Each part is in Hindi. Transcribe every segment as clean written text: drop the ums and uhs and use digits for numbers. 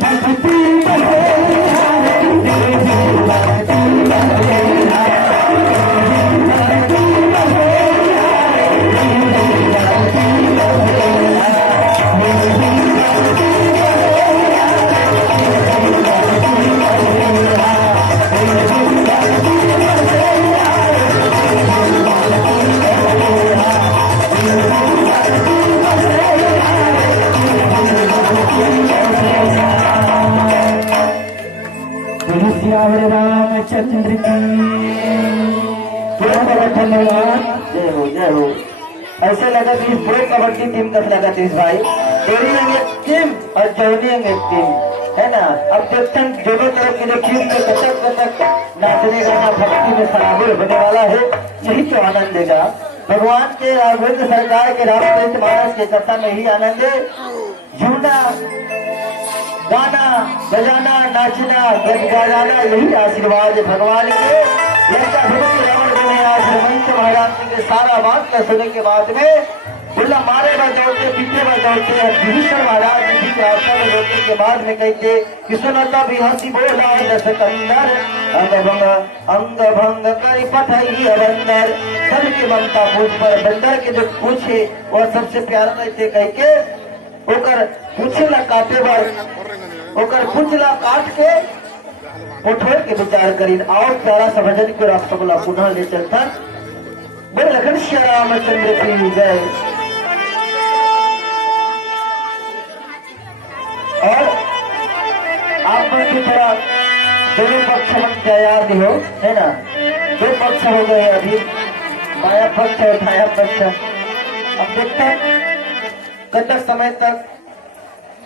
Thank you. रावण रामचंद्र की धन्यवाद। जय हो जय हो। ऐसे लगा कि इस प्रो कबड्डी टीम का लगा थी भाई, तेरी एक टीम और जौनी एक टीम है ना। अब देखते हैं दोनों तरफ की टीम के कटक कटक नाचने गाना भक्ति में सराबुर होने वाला है, यही तो आनंद देगा। भगवान के अरविंद सरकार के रामचरित मानस के कथा में ही आनंद है। झूमना गाना बजाना नाचना गज बजाना यही आशीर्वाद भगवान के। लंका भूमि रावण ने आज हनुमंत महाराज के सारा बात का सुनने के बाद में बोला मारे में दौड़ते पीछे में दौड़ते विभीषण महाराज जी के रास्ता में रोकने के बाद में कहते कि सुनता भी हंसी बोला दशकंदर अंग भंग कर पठाई बंदर। सबके ममता पूछ पर बंदर के जो पूछे वह सबसे प्यारा रहते कह के ओकर पूछला काटे बर ओकर पूछला काट के उठोर के विचार करीन और प्यारा समझन को आप सबला पुनः ले चलता बोल लखन श्री रामचंद्र की जय। और आप की तरह दोनों पक्ष में तैयार हो है ना। दो पक्ष हो गए अभी, बाया पक्ष और दाया पक्ष। अब देखते हैं कतक समय तक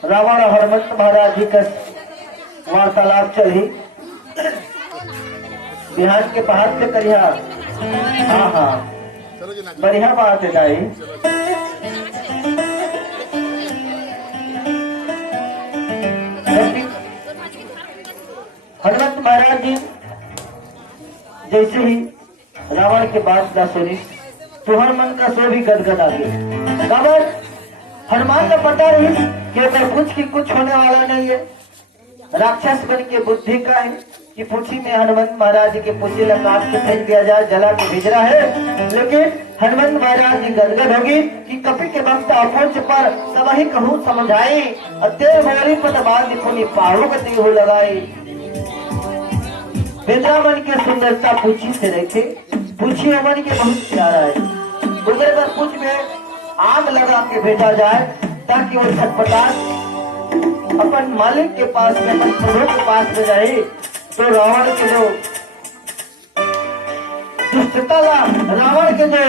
रावण और हनुमंत महाराज जी का वार्तालाप चली। बिहार के पहाड़ से करिया हाँ हाँ बढ़िया बात है दाई। हनुमंत महाराज जी जैसे ही रावण के बात ना सुनी तुहर मन का सो भी गदगद आ गया। खबर हनुमान को पता रही कि अगर कुछ की कुछ होने वाला नहीं है। राक्षस बन के बुद्धि का है कि पूछी में हनुमंत महाराज के पूछी काट के फेंक दिया जाए, जला के भेज रहा है। लेकिन हनुमंत महाराज जी गदगद होगी कि कपि के वक्त अपोच पर सब ही कहूँ समझाई तेल मोरी पर बाद खुनी पहाड़ों का तीर हो लगाई। बेटा मन के सुंदरता पूछी से रखे पूछी अमन के बहुत प्यारा है। उधर पर कुछ में आग लगा के भेजा जाए ताकि वो छटपटा अपन मालिक के पास में अपन प्रभु के पास में जाए। तो रावण के जो दुष्टता ला रावण के जो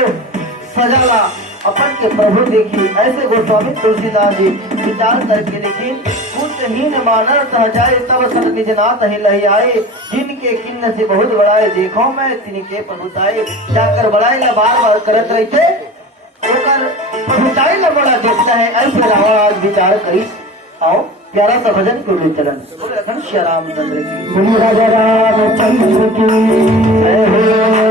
सजा ला अपन के प्रभु देखी। ऐसे गोस्वामी तुलसीदास जी विचार करके लिखी पुत्रहीन मानर सह जाए तब सर निज नाथ ही लही आए। जिनके किन्न से बहुत बड़ाए देखो मैं तिनके प्रभुताए। जाकर बड़ाई ला बार बार करत रहते प्रभुताई ला बड़ा देखता है। ऐसे रावण आज विचार करी। आओ प्यारा सा भजन को चलन श्री रामचंद्र की राजा रामचंद्र की जय हो।